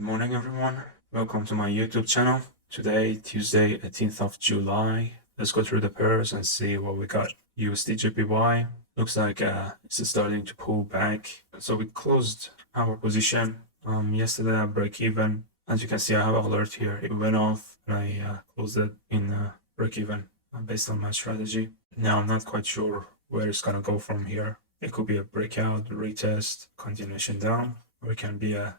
Good morning, everyone. Welcome to my YouTube channel. Today, Tuesday, 18th of July. Let's go through the pairs and see what we got. USD looks like it's starting to pull back. So we closed our position yesterday at break even. As you can see, I have an alert here. It went off and I closed it in break even based on my strategy. Now I'm not quite sure where it's gonna go from here. It could be a breakout, retest, continuation down, or it can be a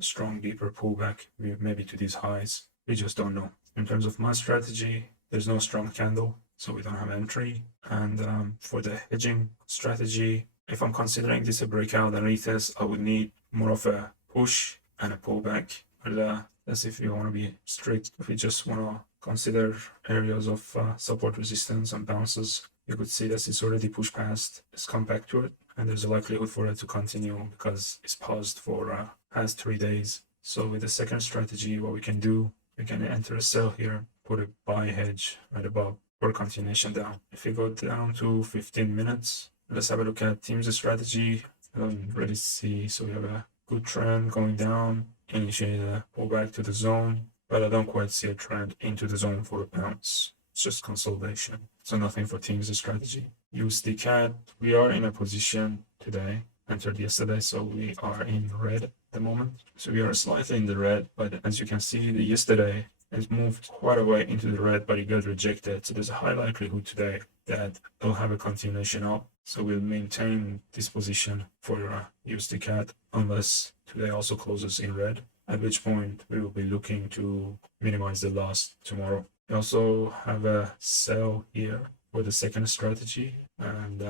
strong, deeper pullback, maybe to these highs. We just don't know. In terms of my strategy, there's no strong candle, so we don't have entry. And for the hedging strategy, if I'm considering this a breakout and retest, I would need more of a push and a pullback. But that's if you want to be strict. If you just want to consider areas of support, resistance, and bounces, you could see that it's already pushed past. Let's come back to it, and there's a likelihood for it to continue because it's paused for past 3 days. So with the second strategy, what we can do, we can enter a sell here, put a buy hedge right above for continuation down. If you go down to 15 minutes, let's have a look at team's strategy. I don't really see, so we have a good trend going down, initiate a pullback to the zone, but I don't quite see a trend into the zone for a bounce. It's just consolidation. So nothing for team's strategy. USD CAD, we are in a position today, entered yesterday, so we are in red at the moment. So we are slightly in the red, but as you can see, yesterday it moved quite a way into the red, but it got rejected. So there's a high likelihood today that they'll have a continuation up. So we'll maintain this position for USD CAD unless today also closes in red, at which point we will be looking to minimize the loss tomorrow. We also have a sell here for the second strategy, and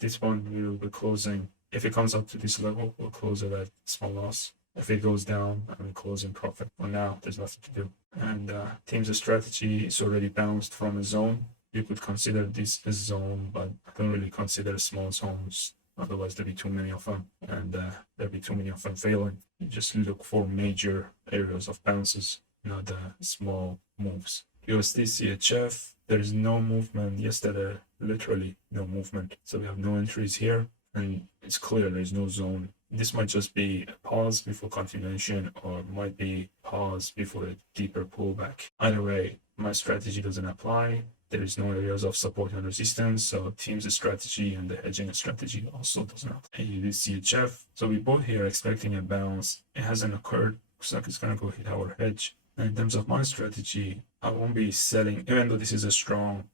this one we will be closing. If it comes up to this level, we'll close it at small loss. If it goes down, I will close in profit. For now, there's nothing to do. And team's strategy is already bounced from a zone. You could consider this a zone, but I don't really consider small zones. Otherwise, there'll be too many of them, and there'll be too many of them failing. You just look for major areas of bounces, not small moves. USD CHF, there is no movement yesterday, literally no movement. So we have no entries here, and it's clear there's no zone. This might just be a pause before continuation, or might be pause before a deeper pullback. Either way, my strategy doesn't apply. There is no areas of support and resistance, so team's strategy and the hedging strategy also does not. AUD CHF, so we bought here expecting a bounce. It hasn't occurred. Looks like it's gonna go hit our hedge. And in terms of my strategy, I won't be selling, even though this is a strong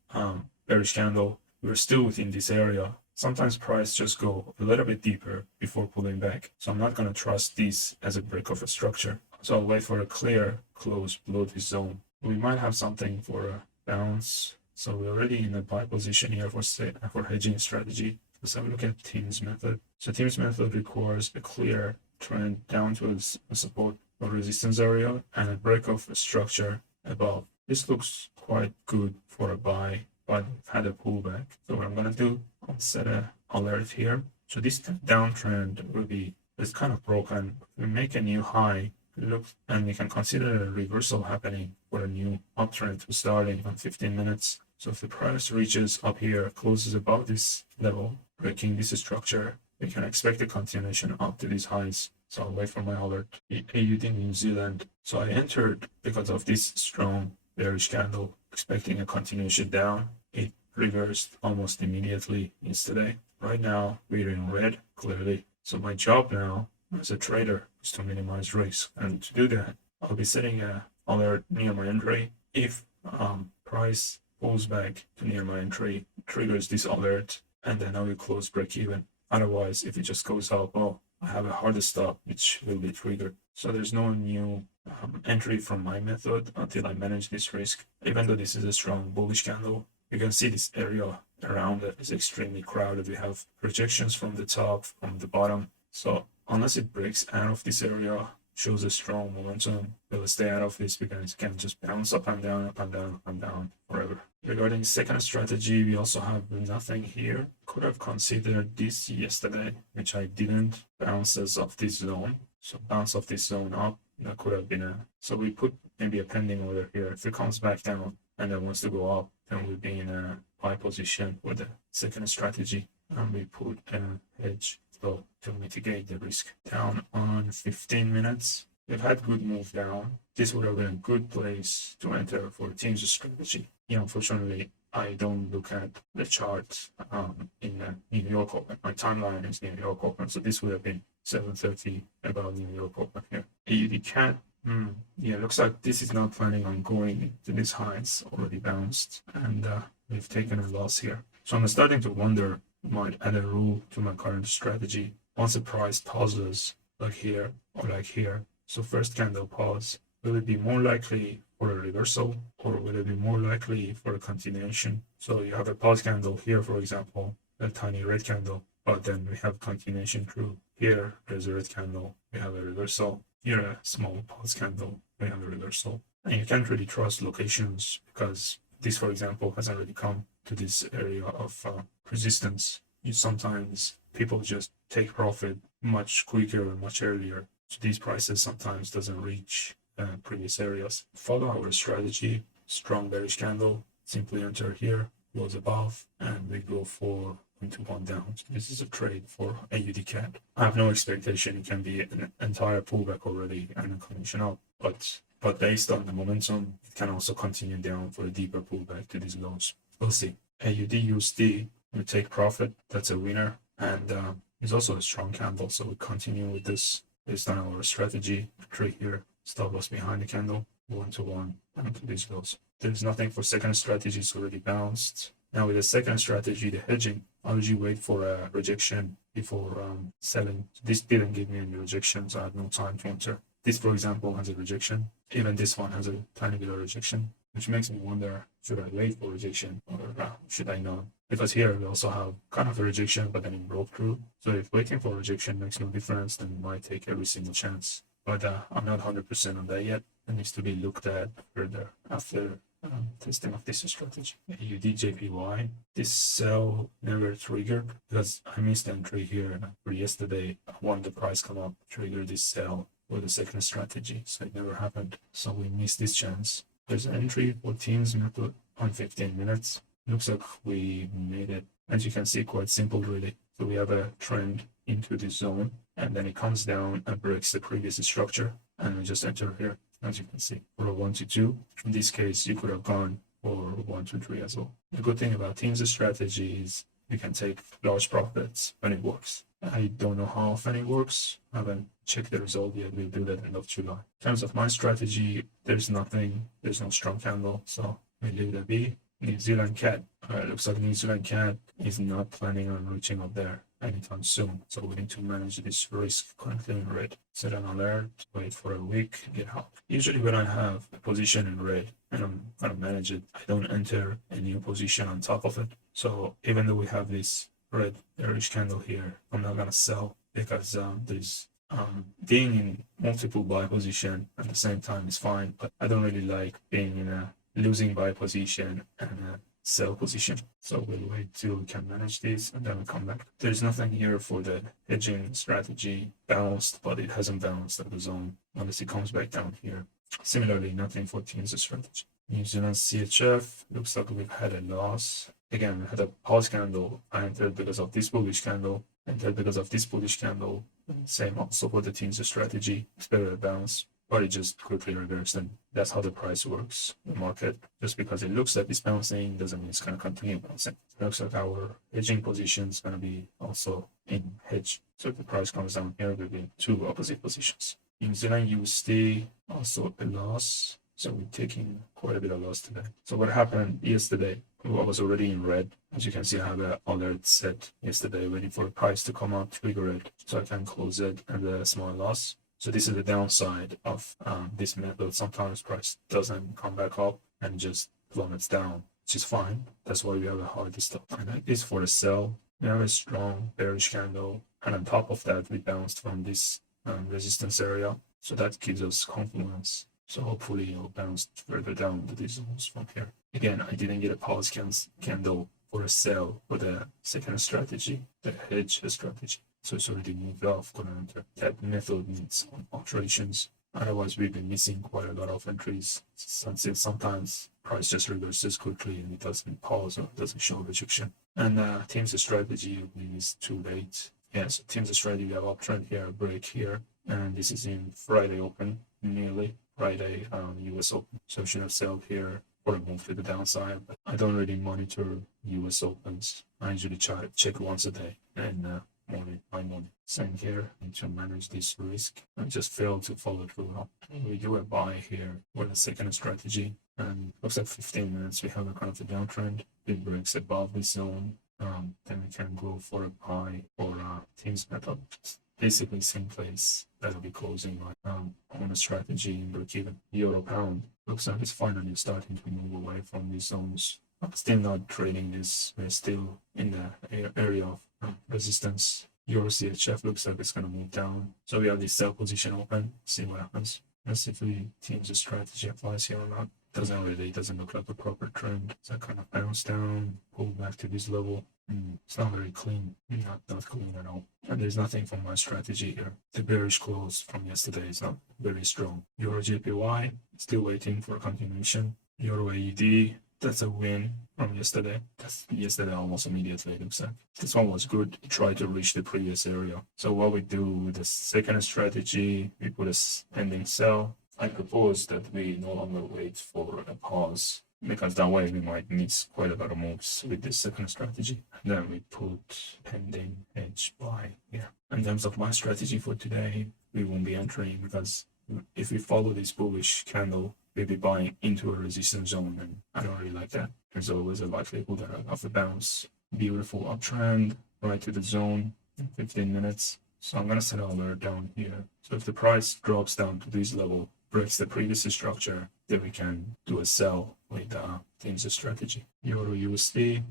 bearish candle. We're still within this area. Sometimes price just go a little bit deeper before pulling back. So I'm not going to trust this as a break of a structure. So I'll wait for a clear close below this zone. We might have something for a bounce. So we're already in a buy position here for hedging strategy. Let's have a look at team's method. So team's method requires a clear trend down towards a support or resistance area and a break of a structure above. This looks quite good for a buy, but we've had a pullback. So what I'm going to do, I'll set an alert here. So this downtrend will be, it's kind of broken. We make a new high, look, and we can consider a reversal happening for a new uptrend to starting on 15 minutes. So if the price reaches up here, closes above this level, breaking this structure, we can expect a continuation up to these highs. So I'll wait for my alert. AUD New Zealand. So I entered because of this strong bearish candle, expecting a continuation down. It reversed almost immediately yesterday. Right now, we're in red, clearly. So my job now as a trader is to minimize risk. And to do that, I'll be setting an alert near my entry. If price pulls back to near my entry, triggers this alert, and then I will close break even. Otherwise, if it just goes up, well, I have a hard stop which will be triggered. So there's no new entry from my method until I manage this risk. Even though this is a strong bullish candle, you can see this area around it is extremely crowded. We have rejections from the top, from the bottom. So unless it breaks out of this area, shows a strong momentum, we'll stay out of this because it can just bounce up and down, up and down, up and down forever. Regarding second strategy, we also have nothing here. Could have considered this yesterday, which I didn't. Bounces of this zone. So bounce of this zone up, that could have been so we put maybe a pending order here. If it comes back down and then wants to go up, then we'll be in a buy position with the second strategy. And we put a hedge flow to mitigate the risk. Down on 15 minutes, We've had good move down. This would have been a good place to enter for team's strategy. Unfortunately, I don't look at the chart in New York Open. My timeline is New York Open, so this would have been 7:30 about New York Open here. AUD CAD. Yeah, looks like this is not planning on going to these highs. Already bounced, and we've taken a loss here. So I'm starting to wonder, might add a rule to my current strategy. Once the price pauses, like here or like here, so first candle pause, will it be more likely for a reversal, or will it be more likely for a continuation? So you have a pause candle here, for example, a tiny red candle, but then we have continuation through here. There's a red candle, we have a reversal. Here a small pause candle, we have a reversal. And you can't really trust locations because this, for example, hasn't really come to this area of resistance. Sometimes people just take profit much quicker and much earlier. So these prices sometimes doesn't reach previous areas. Follow our strategy, strong bearish candle, simply enter here, close above, and we go for 1 down. So this is a trade for AUD CAD. I have no expectation it can be an entire pullback already and a connection up, but based on the momentum, it can also continue down for a deeper pullback to these lows. We'll see. AUD USD, we take profit. That's a winner, and it's also a strong candle. So we continue with this based on our strategy. Trade here, stop loss behind the candle, 1-1, and to these lows. There's nothing for second strategy. It's already bounced. Now with the second strategy, the hedging, I usually wait for a rejection before selling. This didn't give me any rejections. I had no time to enter. This, for example, has a rejection. Even this one has a tiny bit of rejection, which makes me wonder, should I wait for rejection or should I not? Because here we also have kind of a rejection, but then it broke through. So if waiting for rejection makes no difference, then we might take every single chance. But I'm not 100% on that yet. It needs to be looked at further after testing of this strategy. AUD JPY, this sell never triggered because I missed entry here for yesterday. I wanted the price come up, trigger this sell for the second strategy, so it never happened. So we missed this chance. There's an entry for teams method on 15 minutes. Looks like we made it. As you can see, quite simple really. So we have a trend into this zone, and then it comes down and breaks the previous structure, and we just enter here. As you can see, for a 1 to 2. In this case, you could have gone for 1 to 3 as well. The good thing about teams strategy is you can take large profits when it works. I don't know how often it works. I haven't checked the result yet. We'll do that end of July. In terms of my strategy, there's nothing. There's no strong candle, so we leave it be. New Zealand CAD. Looks like New Zealand CAD is not planning on reaching up there anytime soon. So we need to manage this risk currently in red. Set an alert, wait for a week, get out. Usually when I have a position in red and I'm gonna manage it, I don't enter a new position on top of it. So even though we have this red bearish candle here, I'm not gonna sell because there's being in multiple buy position at the same time is fine, but I don't really like being in a losing buy position and a sell position. So we'll wait till we can manage this and then we'll come back. There's nothing here for the hedging strategy. Bounced, but it hasn't bounced at the zone unless it comes back down here. Similarly, nothing for teams strategy. New Zealand CHF, looks like we've had a loss. Again, we had a pause candle. I entered because of this bullish candle, entered because of this bullish candle. Same also for the teams strategy. Expected a bounce, but it just quickly reversed, and that's how the price works in the market. Just because it looks like it's bouncing doesn't mean it's going to continue bouncing. It looks like our hedging position is going to be also in hedge. So if the price comes down here, we'll be in two opposite positions. New Zealand USD, also a loss. So we're taking quite a bit of loss today. So what happened yesterday, I was already in red. As you can see, I have an alert set yesterday waiting for the price to come up, trigger it, so I can close it and a small loss. So this is the downside of this method. Sometimes price doesn't come back up and just plummets down, which is fine. That's why we have a hard stop. And like this for the sell, we have a strong bearish candle. And on top of that, we bounced from this resistance area. So that gives us confidence. So hopefully it'll bounce further down to these zones from here. Again, I didn't get a pause candle for a sell for the second strategy, the hedge strategy. So it's already moved off. Gonna enter. That method needs some alterations. Otherwise, we've been missing quite a lot of entries. Since sometimes price just reverses quickly and it doesn't pause or it doesn't show rejection. And team's strategy is too late. Yeah, so team's strategy, we have uptrend here, a break here. and this is in Friday open, nearly Friday US Open. So I should have sold here or a move to the downside, but I don't really monitor US Opens. I usually check once a day and my morning. Same here, need to manage this risk. I just failed to follow through. We do a buy here for the second strategy, and looks like 15 minutes we have a kind of a downtrend. It breaks above this zone. Then we can go for a buy or Teams method. Basically same place that'll be closing on a strategy in break-even. Euro pound looks like it's finally starting to move away from these zones. I'm still not trading this. We're still in the area of resistance. Euro CHF looks like it's going to move down. So we have this sell position open. See what happens. Let's see if the Teams strategy applies here or not. It doesn't look like a proper trend. So I kind of bounce down, pull back to this level. It's not very clean, not clean at all. And there's nothing from my strategy here. The bearish close from yesterday is not very strong. Euro JPY, still waiting for a continuation. Euro AUD, that's a win from yesterday. That's yesterday almost immediately, it looks like. This one was good. It tried to reach the previous area. So what we do with the second strategy, we put a pending sell. I propose that we no longer wait for a pause, because that way we might miss quite a lot of moves with this second strategy. And then we put pending hedge buy here. In terms of my strategy for today, we won't be entering, because if we follow this bullish candle, we'll be buying into a resistance zone, and I don't really like that. There's always a likelihood of a bounce. Beautiful uptrend right to the zone in 15 minutes. So I'm going to set an alert down here. So if the price drops down to this level, breaks the previous structure, then we can do a sell with Teams strategy. Euro USD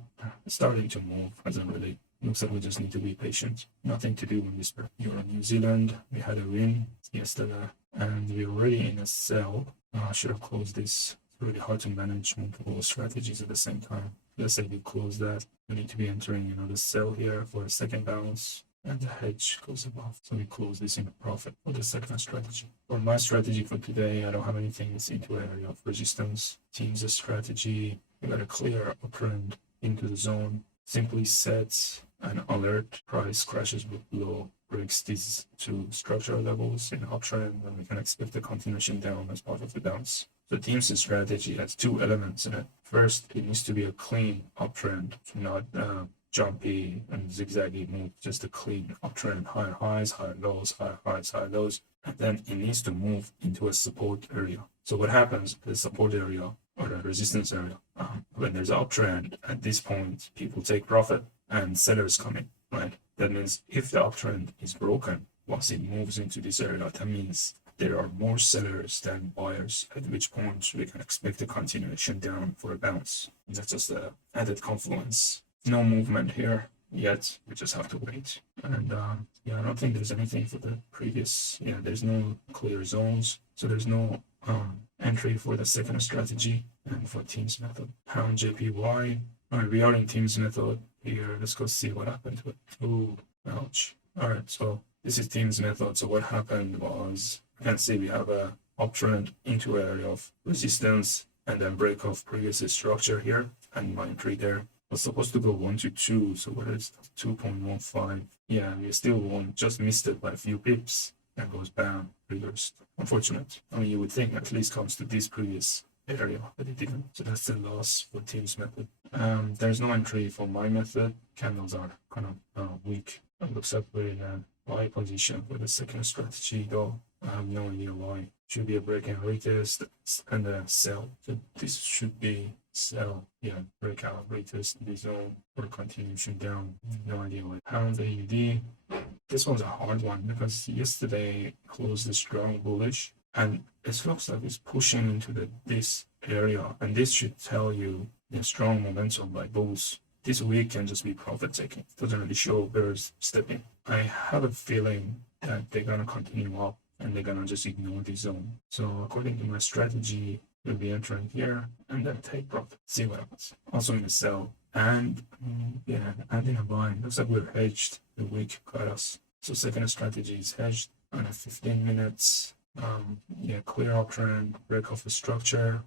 starting to move, hasn't really. Looks like we just need to be patient. Nothing to do with this. Euro New Zealand, we had a win yesterday, and we're already in a sell. I should have closed this. It's really hard to manage multiple strategies at the same time. Let's say we close that. We need to be entering another sell here for a second bounce, and the hedge goes above. So we close this in a profit for the second strategy. For my strategy for today, I don't have anything that's into an area of resistance. Teams strategy, we got a clear uptrend into the zone. Simply sets an alert. Price crashes below, breaks these two structural levels in uptrend, and we can expect a continuation down as part of the bounce. The Teams strategy has two elements in it. First, it needs to be a clean uptrend, not jumpy and zigzaggy move, just a clean uptrend, higher highs, higher lows, higher highs, higher lows, and then it needs to move into a support area. So what happens in the support area or the resistance area, when there's an uptrend, at this point, people take profit and sellers come in, right? That means if the uptrend is broken, once it moves into this area, that means there are more sellers than buyers, at which point we can expect a continuation down for a bounce. That's just an added confluence. No movement here yet. We just have to wait. And yeah, I don't think there's anything for the previous. Yeah, there's no clear zones. So there's no entry for the second strategy and for Teams method. Pound JPY. All right, we are in Teams method here. Let's go see what happened to it. Ooh, ouch. All right, so this is Teams method. So what happened was, you can see we have a uptrend into area of resistance and then break off previous structure here, and my entry there was supposed to go 1 to 2, so what is 2.15? Yeah, we still won, just missed it by a few pips, and goes bam, reversed. Unfortunate. I mean, you would think at least comes to this previous area, but it didn't. So that's the loss for Teams method. There's no entry for my method. Candles are kind of weak. It looks like we're in a buy position for the second strategy, though I have no idea why. Should be a break and retest and a sell. So this should be sell. Yeah, breakout, retest the zone for continuation down. No idea what. Pound AUD. This one's a hard one because yesterday closed the strong bullish, and it looks like it's pushing into this area, and this should tell you the strong momentum by bulls. This week can just be profit taking. Doesn't really show bears stepping. I have a feeling that they're gonna continue up and they're gonna just ignore the zone. So according to my strategy, we'll be entering here and then take profit. See what happens. Also in the sell. And yeah, adding a buy. Looks like we're hedged. The week got us. So second strategy is hedged on a 15 minutes. Yeah, clear uptrend, break off the structure.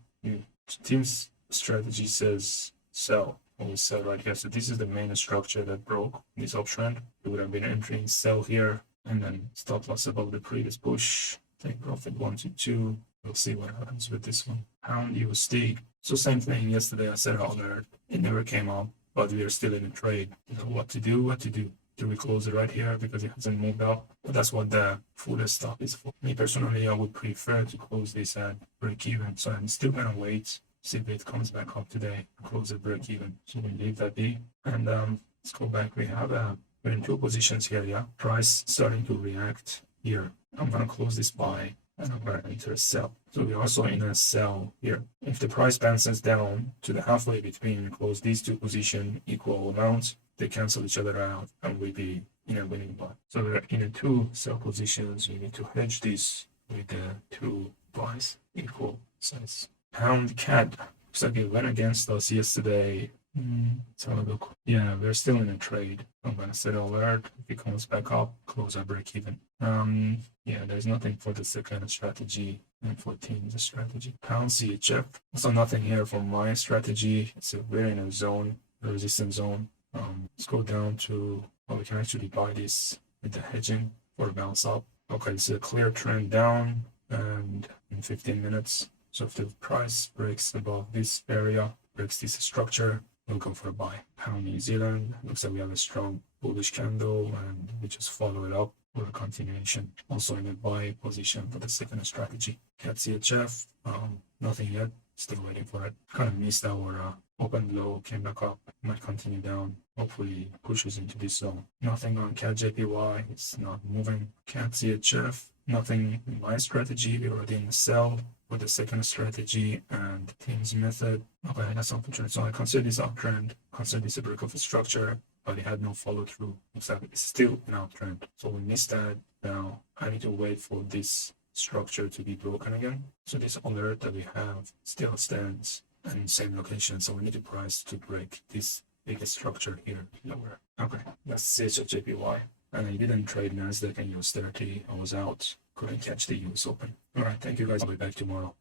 Team's strategy says sell. Always sell right here. So this is the main structure that broke this uptrend. We would have been entering sell here and then stop loss above the previous push, take profit 1 to 2. We'll see what happens with this one. Pound USD. So same thing yesterday. I said earlier, it never came up, but we are still in a trade. You know what to do, Do we close it right here because it hasn't moved up? But that's what the fullest stop is for. Me personally, I would prefer to close this at break even. So I'm still gonna wait, see if it comes back up today, close it break even. So we leave that be. And let's go back. We're in two positions here, yeah. Price starting to react here. I'm gonna close this buy and I'm gonna enter a sell. So we're also in a sell here. If the price bounces down to the halfway between, close these two positions equal amounts, they cancel each other out and we'll be in a winning buy. So we're in a two sell positions. We need to hedge this with the two buys equal size. Pound CAD. Looks like it went against us yesterday. Let's have a look. Yeah, we're still in a trade. I'm gonna set alert. If it comes back up, close our break even. Yeah, there's nothing for the second strategy and 14 the strategy. Pound CHF. Also nothing here for my strategy. We're in a zone, a resistance zone. Let's go down to, well, we can actually buy this with the hedging for a bounce up. Okay, it's a clear trend down and in 15 minutes. So if the price breaks above this area, breaks this structure, we'll go for a buy. Pound New Zealand. Looks like we have a strong bullish candle and we just follow it up for a continuation. Also in a buy position for the second strategy. CAD CHF. Nothing yet. Still waiting for it. Kind of missed our open low, came back up, might continue down. Hopefully pushes into this zone. Nothing on CAD JPY, it's not moving. CAD CHF, nothing in my strategy. We're already in the sell for the second strategy and Teams method. Okay, that's unfortunate. So I consider this uptrend, consider this a break of a structure, but it had no follow through. Exactly, it's still an uptrend. So we missed that. Now I need to wait for this structure to be broken again. So this alert that we have still stands and same location. So we need to price to break this biggest structure here lower. Okay, that's CHFJPY. And I didn't trade Nasdaq and US 30. I was out. Couldn't catch the US open. All right, thank you guys. I'll be back tomorrow.